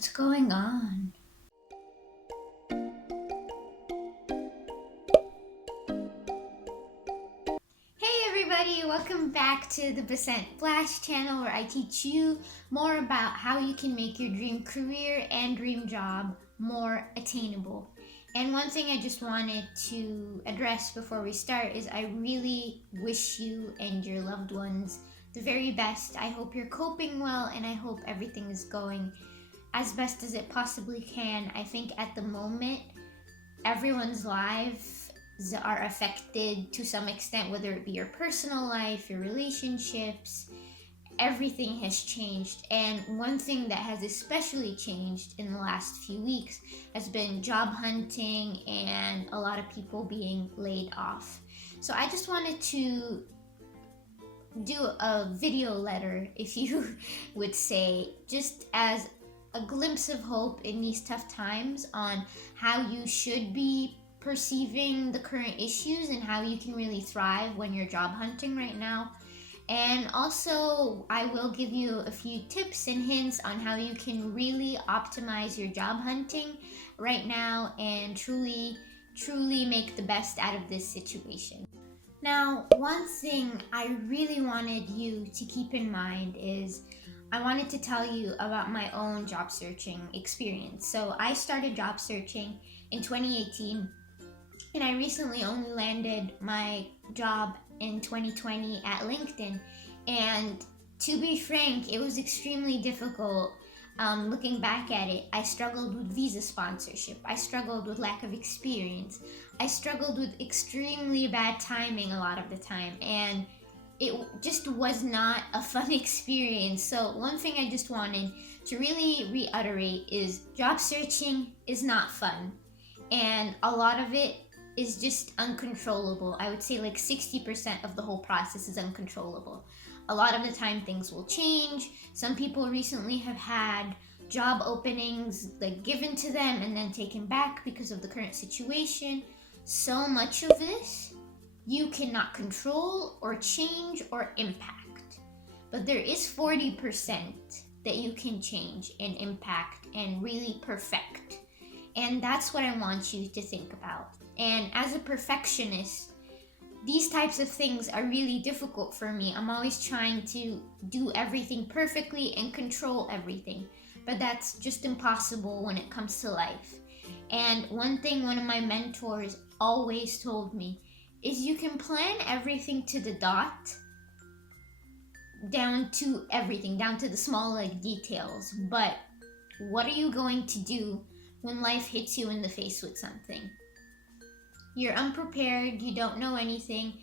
What's going on? Hey everybody, welcome back to the Percent Flash channel where I teach you more about how you can make your dream career and dream job more attainable. And one thing I just wanted to address before we start is I really wish you and your loved ones the very best. I hope you're coping well and I hope everything is going as best as it possibly can. I think at the moment, everyone's lives are affected to some extent, whether it be your personal life, your relationships. Everything has changed, and one thing that has especially changed in the last few weeks has been job hunting and a lot of people being laid off. So I just wanted to do a video letter, if you would say, just as a glimpse of hope in these tough times on how you should be perceiving the current issues and how you can really thrive when you're job hunting right now. And also, I will give you a few tips and hints on how you can really optimize your job hunting right now and truly make the best out of this situation. Now, one thing I really wanted you to keep in mind is I wanted to tell you about my own job searching experience. So I started job searching in 2018, and I recently only landed my job in 2020 at LinkedIn. And to be frank, it was extremely difficult. Looking back at it, I struggled with visa sponsorship. I struggled with lack of experience. I struggled with extremely bad timing a lot of the time. And it just was not a fun experience. So one thing I just wanted to really reiterate is job searching is not fun. And a lot of it is just uncontrollable. I would say like 60% of the whole process is uncontrollable. A lot of the time things will change. Some people recently have had job openings like given to them and then taken back because of the current situation. So much of this you cannot control or change or impact. But there is 40% that you can change and impact and really perfect. And that's what I want you to think about. And as a perfectionist, these types of things are really difficult for me. I'm always trying to do everything perfectly and control everything. But that's just impossible when it comes to life. And one thing one of my mentors always told me is you can plan everything to the dot, down to everything, down to the small like details. But what are you going to do when life hits you in the face with something? You're unprepared, you don't know anything.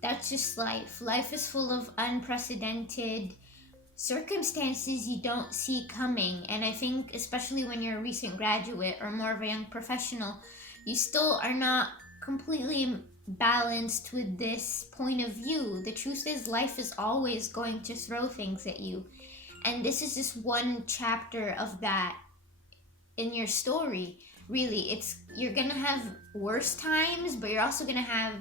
That's just life. Life is full of unprecedented circumstances you don't see coming. And I think especially when you're a recent graduate or more of a young professional, you still are not completely balanced with this point of view. The truth is life is always going to throw things at you. And this is just one chapter of that in your story. Really, you're gonna have worse times, but you're also gonna have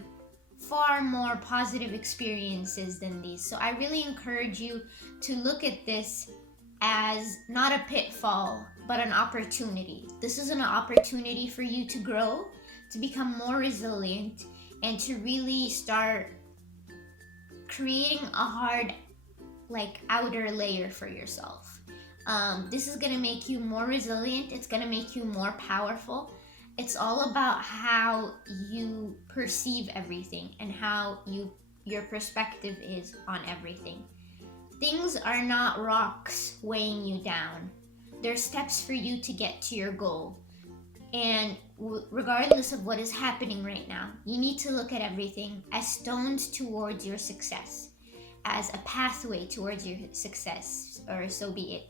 far more positive experiences than these. So I really encourage you to look at this as not a pitfall, but an opportunity. This is an opportunity for you to grow, to become more resilient, and to really start creating a hard, like, outer layer for yourself. This is gonna make you more resilient. It's gonna make you more powerful. It's all about how you perceive everything and how your perspective is on everything. Things are not rocks weighing you down. They're steps for you to get to your goal. And regardless of what is happening right now, you need to look at everything as stones towards your success, as a pathway towards your success, or so be it.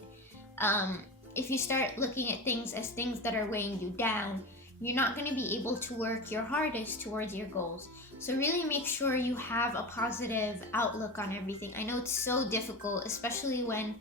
If you start looking at things as things that are weighing you down, you're not going to be able to work your hardest towards your goals. So really make sure you have a positive outlook on everything. I know it's so difficult, especially when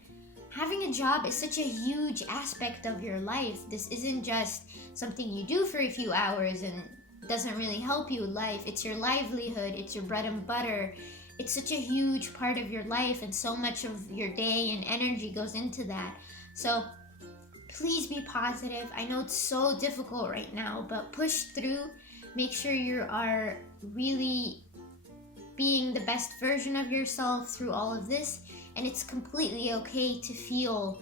having a job is such a huge aspect of your life. This isn't just something you do for a few hours and doesn't really help you with life. It's your livelihood, it's your bread and butter. It's such a huge part of your life, and so much of your day and energy goes into that. So Please be positive. I know it's so difficult right now, but push through. Make sure you are really being the best version of yourself through all of this. And it's completely okay to feel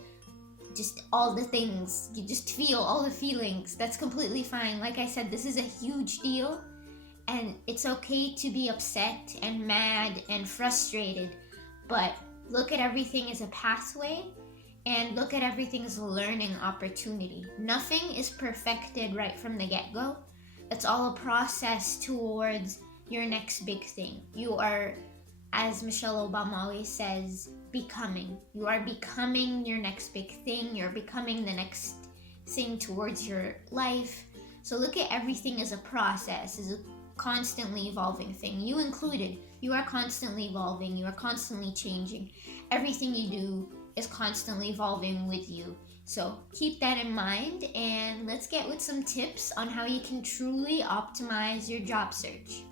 just all the things. You just feel all the feelings. That's completely fine. Like I said, this is a huge deal. And it's okay to be upset and mad and frustrated. But look at everything as a pathway, and look at everything as a learning opportunity. Nothing is perfected right from the get-go. It's all a process towards your next big thing. You are, as Michelle Obama always says, becoming. You are becoming your next big thing. You're becoming the next thing towards your life. So look at everything as a process, as a constantly evolving thing. You included. You are constantly evolving. You are constantly changing. Everything you do is constantly evolving with you. So keep that in mind, and let's get with some tips on how you can truly optimize your job search.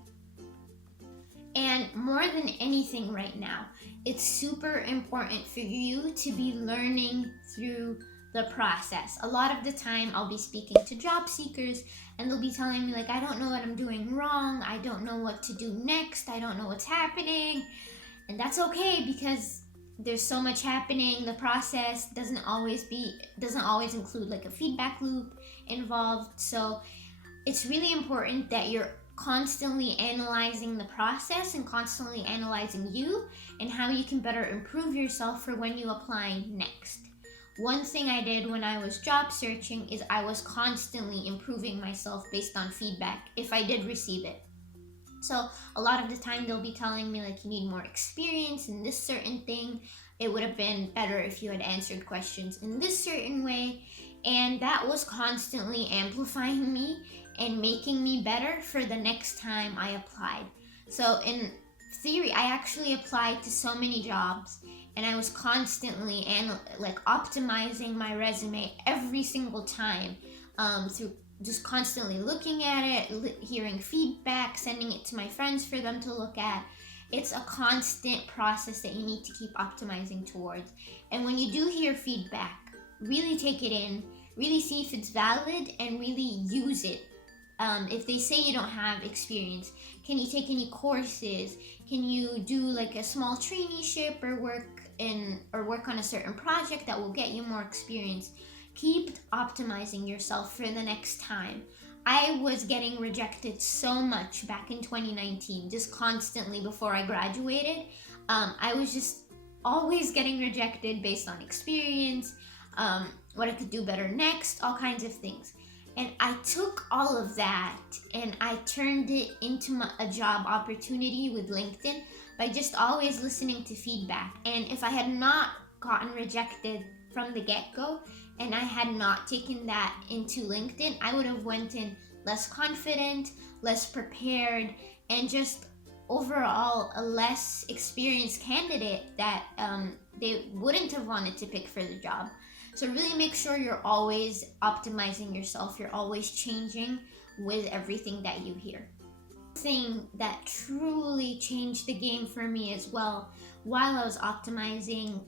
And more than anything right now, it's super important for you to be learning through the process. A lot of the time I'll be speaking to job seekers and they'll be telling me like, I don't know what I'm doing wrong. I don't know what to do next. I don't know what's happening. And that's okay, because there's so much happening. The process doesn't always include like a feedback loop involved. So it's really important that you're constantly analyzing the process and constantly analyzing you and how you can better improve yourself for when you apply next. One thing I did when I was job searching is I was constantly improving myself based on feedback if I did receive it. So a lot of the time they'll be telling me like, you need more experience in this certain thing. It would have been better if you had answered questions in this certain way. And that was constantly amplifying me and making me better for the next time I applied. So in theory, I actually applied to so many jobs, and I was constantly optimizing my resume every single time through just constantly looking at it, hearing feedback, sending it to my friends for them to look at. It's a constant process that you need to keep optimizing towards. And when you do hear feedback, really take it in, really see if it's valid, and really use it. If they say you don't have experience, can you take any courses? Can you do like a small traineeship or work on a certain project that will get you more experience? Keep optimizing yourself for the next time. I was getting rejected so much back in 2019, just constantly before I graduated. I was just always getting rejected based on experience, what I could do better next, all kinds of things. And I took all of that and I turned it into a job opportunity with LinkedIn by just always listening to feedback. And if I had not gotten rejected from the get-go and I had not taken that into LinkedIn, I would have went in less confident, less prepared, and just overall a less experienced candidate that they wouldn't have wanted to pick for the job. So really make sure you're always optimizing yourself. You're always changing with everything that you hear. Thing that truly changed the game for me as well, while I was optimizing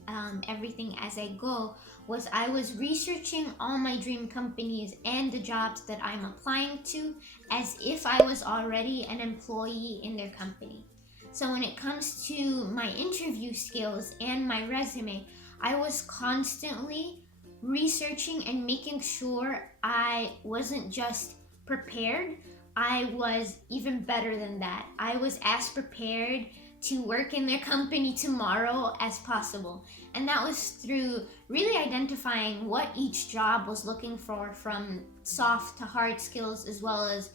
everything as I go, was I was researching all my dream companies and the jobs that I'm applying to as if I was already an employee in their company. So when it comes to my interview skills and my resume, I was constantly researching and making sure I wasn't just prepared, I was even better than that. I was as prepared to work in their company tomorrow as possible. And that was through really identifying what each job was looking for, from soft to hard skills, as well as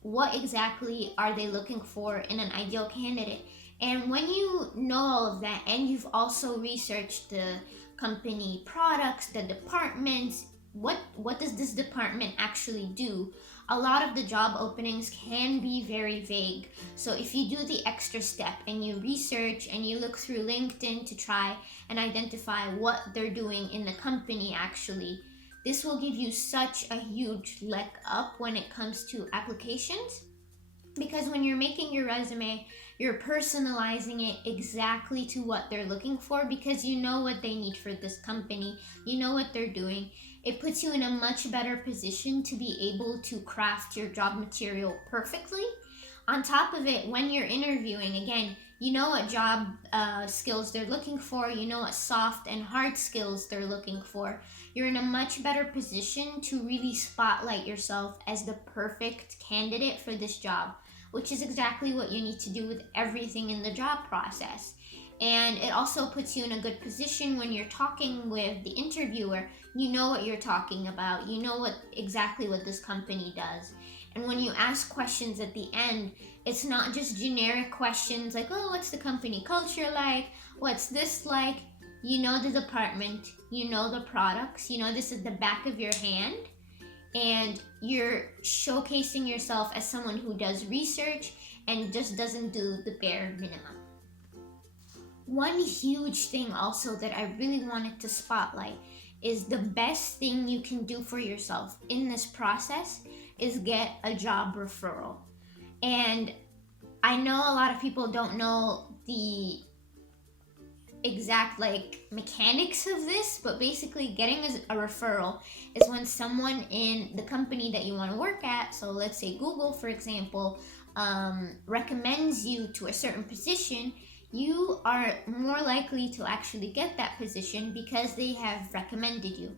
what exactly are they looking for in an ideal candidate. And when you know all of that, and you've also researched the company products, the departments, what does this department actually do? A lot of the job openings can be very vague. So if you do the extra step and you research and you look through LinkedIn to try and identify what they're doing in the company actually, this will give you such a huge leg up when it comes to applications. Because when you're making your resume, you're personalizing it exactly to what they're looking for, because you know what they need for this company, you know what they're doing. It puts you in a much better position to be able to craft your job material perfectly. On top of it, when you're interviewing, again, you know what job skills they're looking for, you know what soft and hard skills they're looking for. You're in a much better position to really spotlight yourself as the perfect candidate for this job, which is exactly what you need to do with everything in the job process. And it also puts you in a good position when you're talking with the interviewer. You know what you're talking about, you know exactly what this company does. And when you ask questions at the end, it's not just generic questions like, oh, what's the company culture like? What's this like? You know the department, you know the products, you know this is the back of your hand, and you're showcasing yourself as someone who does research and just doesn't do the bare minimum. One huge thing also that I really wanted to spotlight is the best thing you can do for yourself in this process is get a job referral. And I know a lot of people don't know the exact mechanics of this, but basically getting a referral is when someone in the company that you want to work at, so let's say Google for example, recommends you to a certain position. You are more likely to actually get that position because they have recommended you.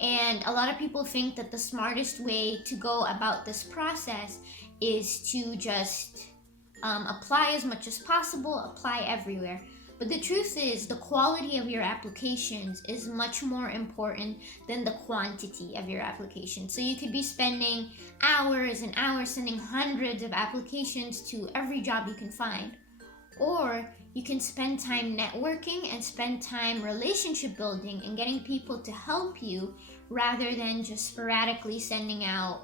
And a lot of people think that the smartest way to go about this process is to just apply as much as possible, apply everywhere. But the truth is, the quality of your applications is much more important than the quantity of your applications. So you could be spending hours and hours sending hundreds of applications to every job you can find. Or you can spend time networking and spend time relationship building and getting people to help you, rather than just sporadically sending out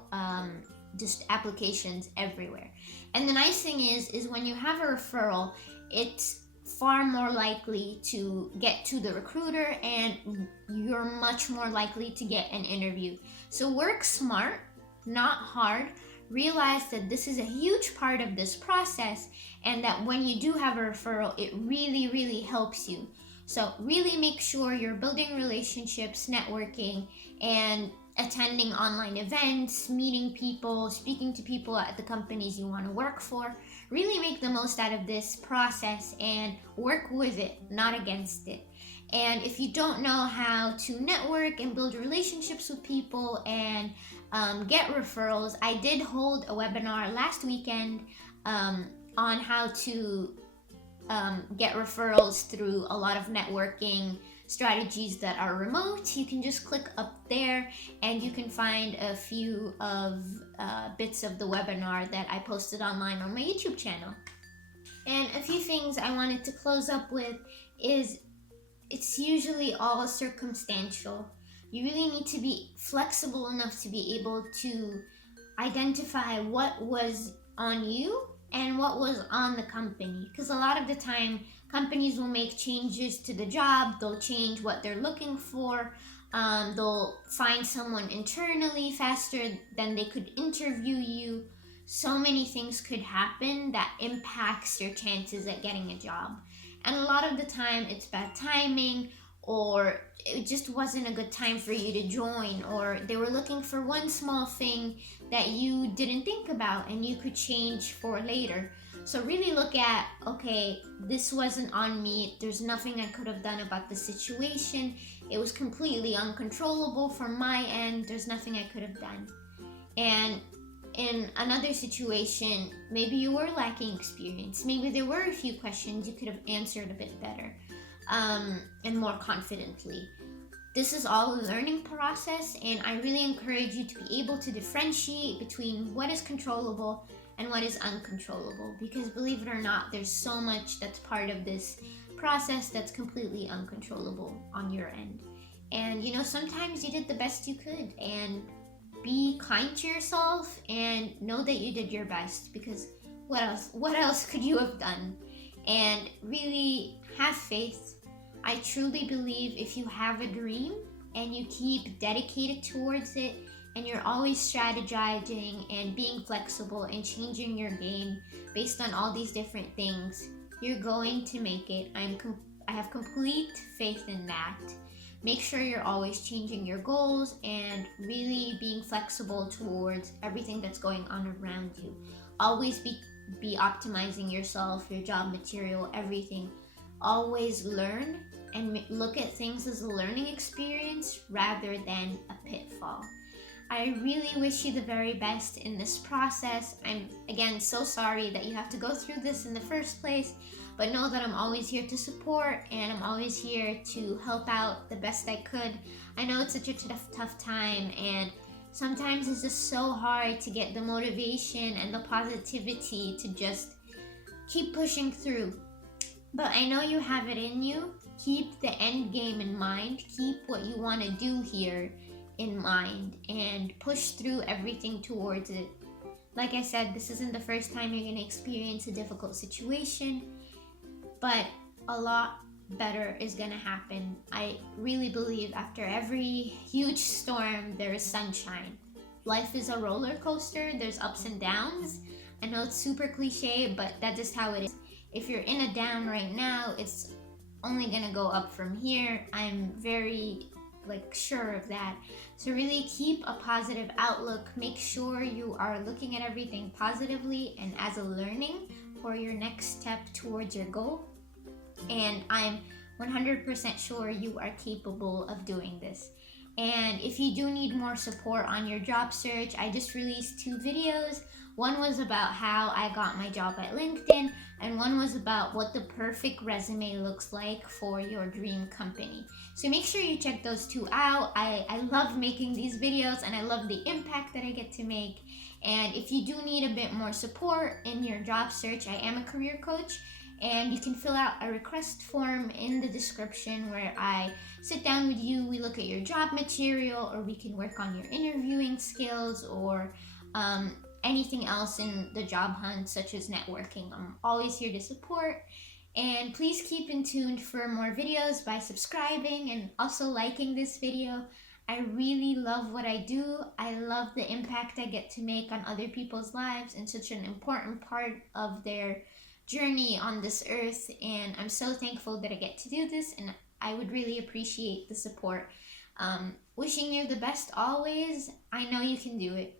just applications everywhere. And the nice thing is when you have a referral, it's far more likely to get to the recruiter, and you're much more likely to get an interview. So work smart, not hard. Realize that this is a huge part of this process, and that when you do have a referral, it really, really helps you. So really make sure you're building relationships, networking, and attending online events, meeting people, speaking to people at the companies you want to work for. Really make the most out of this process and work with it, not against it. And if you don't know how to network and build relationships with people and get referrals, I did hold a webinar last weekend on how to get referrals through a lot of networking strategies that are remote. You can just click up there and you can find a few of bits of the webinar that I posted online on my YouTube channel. And a few things I wanted to close up with is it's usually all circumstantial. You really need to be flexible enough to be able to identify what was on you and what was on the company. Because a lot of the time, companies will make changes to the job, they'll change what they're looking for, they'll find someone internally faster than they could interview you. So many things could happen that impacts your chances at getting a job. And a lot of the time, it's bad timing, or it just wasn't a good time for you to join, or they were looking for one small thing that you didn't think about and you could change for later. So really look at, okay, this wasn't on me. There's nothing I could have done about the situation. It was completely uncontrollable from my end. There's nothing I could have done. And in another situation, maybe you were lacking experience. Maybe there were a few questions you could have answered a bit better and more confidently. This is all a learning process, and I really encourage you to be able to differentiate between what is controllable and what is uncontrollable, because believe it or not, there's so much that's part of this process that's completely uncontrollable on your end. And sometimes you did the best you could, and be kind to yourself and know that you did your best, because what else could you have done? And really have faith. I truly believe if you have a dream and you keep dedicated towards it, and you're always strategizing and being flexible and changing your game based on all these different things, you're going to make it. I have complete faith in that. Make sure you're always changing your goals and really being flexible towards everything that's going on around you. Always be optimizing yourself, your job material, everything. Always learn and look at things as a learning experience rather than a pitfall. I really wish you the very best in this process. I'm, again, so sorry that you have to go through this in the first place, but know that I'm always here to support and I'm always here to help out the best I could. I know it's such a tough time, and sometimes it's just so hard to get the motivation and the positivity to just keep pushing through. But I know you have it in you. Keep the end game in mind. Keep what you want to do here in mind and push through everything towards it. Like I said, this isn't the first time you're going to experience a difficult situation, but a lot better is going to happen. I really believe after every huge storm, there is sunshine. Life is a roller coaster. There's ups and downs. I know it's super cliche, but that's just how it is. If you're in a down right now, it's only going to go up from here. I'm very sure of that. So really keep a positive outlook. Make sure you are looking at everything positively and as a learning for your next step towards your goal. And I'm 100% sure you are capable of doing this. And if you do need more support on your job search, I just released 2 videos. One was about how I got my job at LinkedIn, and one was about what the perfect resume looks like for your dream company. So make sure you check those 2 out. I love making these videos and I love the impact that I get to make. And if you do need a bit more support in your job search, I am a career coach, and you can fill out a request form in the description where I sit down with you, we look at your job material, or we can work on your interviewing skills or anything else in the job hunt, such as networking. I'm always here to support. And please keep in tune for more videos by subscribing and also liking this video. I really love what I do. I love the impact I get to make on other people's lives and such an important part of their journey on this earth. And I'm so thankful that I get to do this, and I would really appreciate the support. Wishing you the best always. I know you can do it.